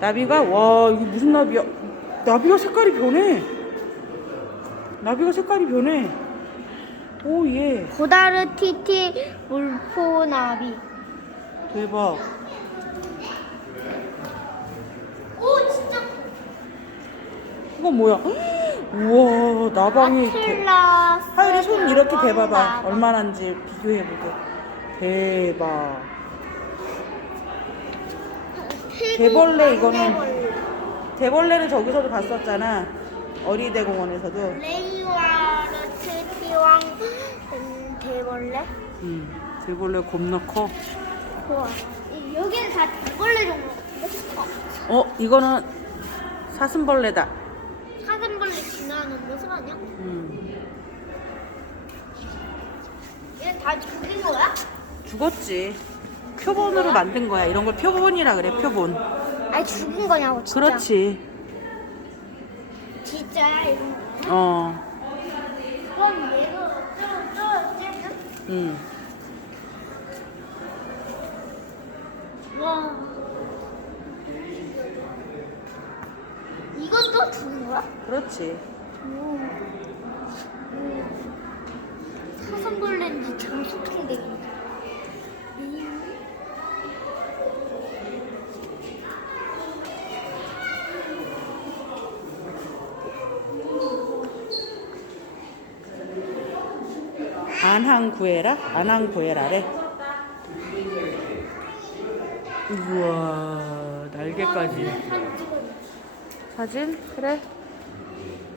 나비가 와 이게 무슨 나비야? 나비가 색깔이 변해. 나비가 색깔이 변해. 오 예. 고다르 티티 물포나비. 대박. 오 진짜. 이건 뭐야? 우와 나방이 아틀라스. 하율이 손 이렇게 대봐봐 얼마나인지 비교해보게 대박 개벌레 이거는 대벌레를 저기서도 봤었잖아 어린이대 공원에서도 레이와르트 티왕 음, 대벌레. 음, 대벌레 겁나 커. 이- 여기는 다 대벌레 종류 같은데? 어, 어, 이거는 사슴벌레다 사슴벌레 지나는 모습 아니야? 음, 얘다 죽인 거야? 죽었지 표본으로 만든 거야 이런 걸 표본이라 그래 표본 아니 죽인 거냐고 진짜. 그렇지 진짜야 이런 거. 어 그럼 얘가 어쩌고 저쩌고 음. 와. 이것도 죽은 거야? 그렇지 음. 사슴벌레인지 장수통대기인지. 안항구에라? 안항구에라래. 우와, 날개까지. 사진 찍어. 사진? 그래.